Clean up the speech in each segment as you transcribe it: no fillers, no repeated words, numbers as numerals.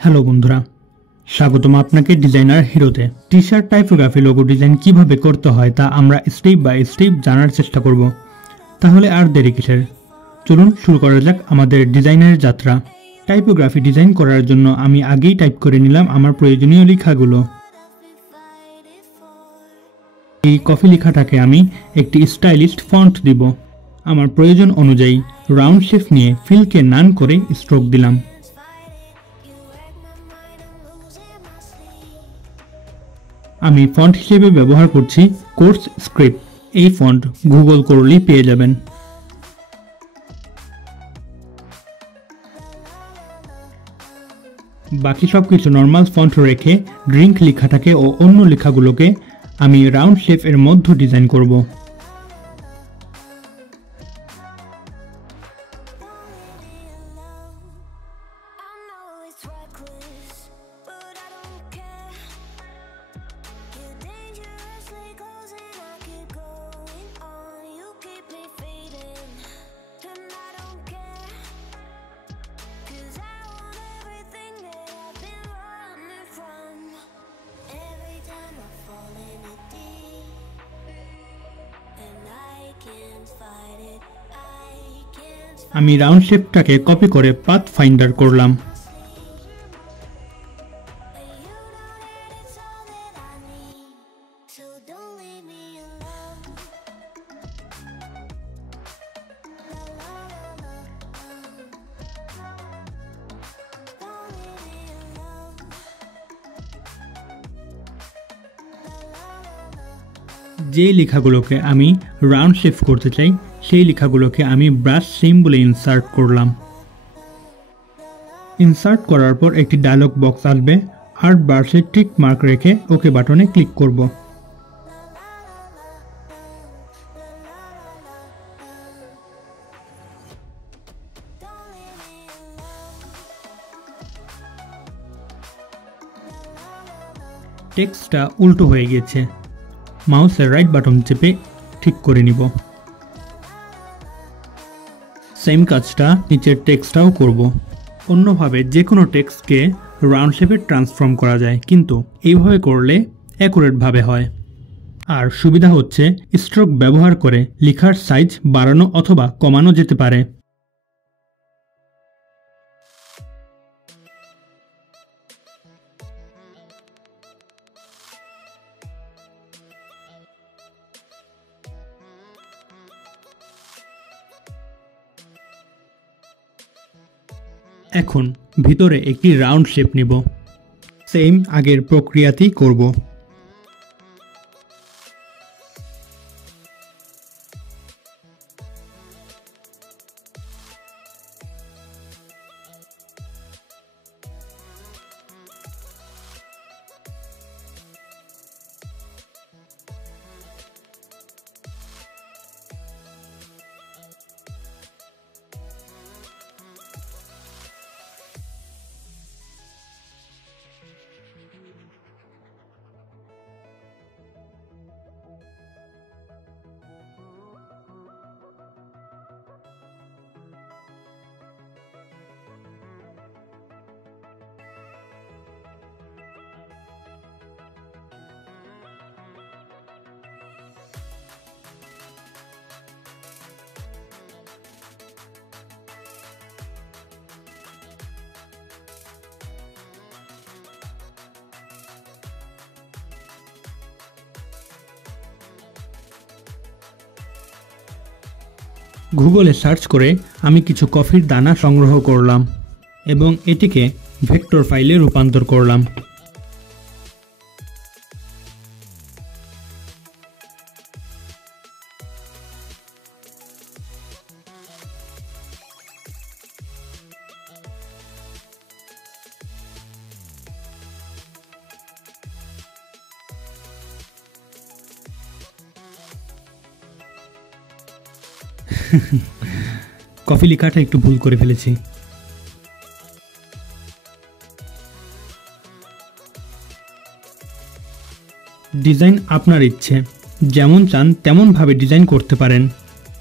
Hello বন্ধুরা, স্বাগতম আপনাকে ডিজাইনার হিরোতে। T shirt typography logo design কিভাবে করতে হয় তা আমরা স্টেপ বাই স্টেপ জানার চেষ্টা করব। তাহলে আর দেরি কিসের, চলুন শুরু করা যাক আমাদের ডিজাইনের যাত্রা। টাইপোগ্রাফি ডিজাইন করার জন্য আমি আগেই টাইপ করে নিলাম আমার প্রয়োজনীয় লেখাগুলো। এই কফি লেখাটাকে আমি একটি স্টাইলিস্ট ফন্ট দিব। আমার প্রয়োজন অনুযায়ী রাউন্ড শেপ নিয়ে ফিলকে নান করে স্ট্রোক দিলাম। আমি ফন্ট হিসেবে ব্যবহার করছি কোর্স স্ক্রিপ্ট। এই ফন্ট গুগল করলেই পেয়ে যাবেন। বাকি সবকিছু নর্মাল ফন্ট রেখে ড্রিঙ্ক লেখাটাকে ও অন্য লেখাগুলোকে আমি রাউন্ড শেপ এর মধ্যে ডিজাইন করব। আমি রাউন্ড শেপটাকে কপি করে পাথ ফাইন্ডার করলাম। যে লেখাগুলোকে আমি রাউন্ড শেপ করতে চাই সেই লেখাগুলোকে আমি ব্রাশ সিম্বলে ইনসার্ট করলাম। ইনসার্ট করার পর একটি ডায়লগ বক্স আসবে আর ব্রাশে টিক মার্ক রেখে ওকে বাটনে ক্লিক করব। টেক্সটটা উল্টো হয়ে গেছে, মাউসের রাইট বাটন চেপে ঠিক করে নিব। সেম কাজটা নিচের টেক্সটটাও করব। অন্যভাবে যে কোনো টেক্সটকে রাউন্ড শেপে ট্রান্সফর্ম করা যায়, কিন্তু এইভাবে করলে অ্যাকুরেটভাবে হয়। আর সুবিধা হচ্ছে স্ট্রোক ব্যবহার করে লেখার সাইজ বাড়ানো অথবা কমানো যেতে পারে। এখন ভিতরে একটি রাউন্ড শেপ নিব। সেম আগের প্রক্রিয়াতেই করব। গুগলে সার্চ করে আমি কিছু কফির দানা সংগ্রহ করলাম এবং এটিকে ভেক্টর ফাইলে রূপান্তর করলাম। কফি লেখাটা একটু ভুল করে ফেলেছি। ডিজাইন আপনার ইচ্ছে, যেমন চান তেমনভাবে ডিজাইন করতে পারেন।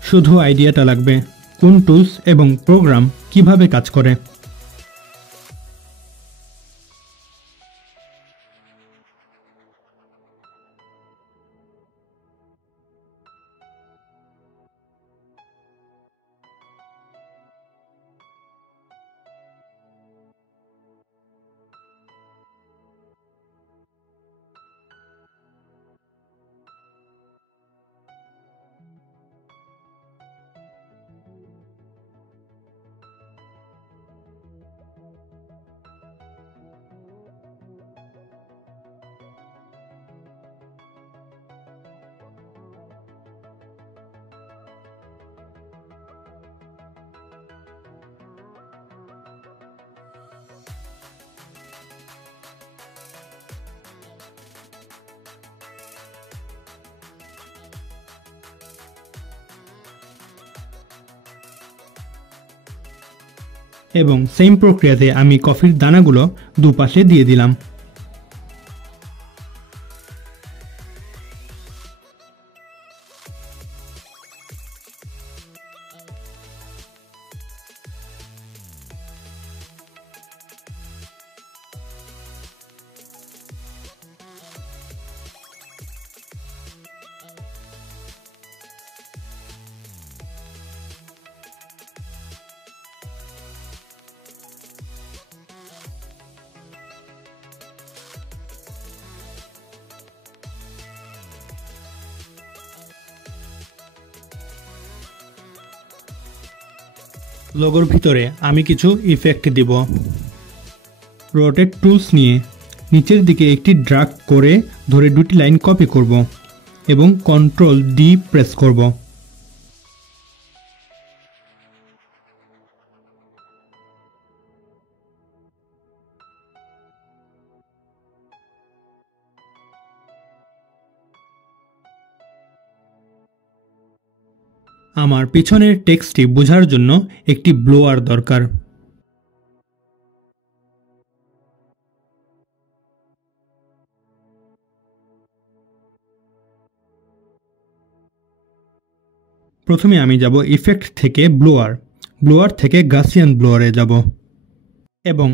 শুধু আইডিয়াটা লাগবে কোন টুলস এবং প্রোগ্রাম কিভাবে কাজ করে। এবং সেম প্রক্রিয়াতে আমি কফির দানাগুলো দুপাশে দিয়ে দিলাম। লোগোর ভিতরে আমি কিছু ইফেক্ট দিব। রোটেট টুলস নিয়ে নিচের দিকে একটি ড্র্যাগ করে ধরে দুটি লাইন কপি করব এবং কন্ট্রোল ডি প্রেস করব। আমার পিছনের টেক্সটটি বোঝার জন্য একটি ব্লোয়ার দরকার। প্রথমে আমি যাব ইফেক্ট থেকে ব্লোয়ার থেকে গাসিয়ান ব্লোয়ারে যাব এবং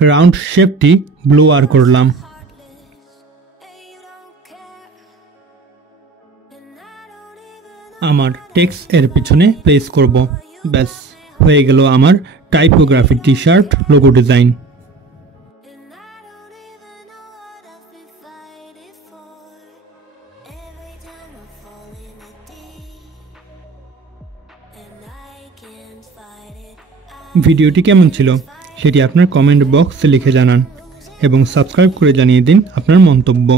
রাউন্ড শেপটি ব্লোয়ার করলাম। আমার টেক্সট এর পিছনে প্লেস করব। ব্যাস হয়ে গেল আমার typography T shirt logo design. ভিডিওটি কেমন ছিল সেটি আপনার কমেন্ট বক্সে লিখে জানান এবং সাবস্ক্রাইব করে জানিয়ে দিন আপনার মন্তব্য।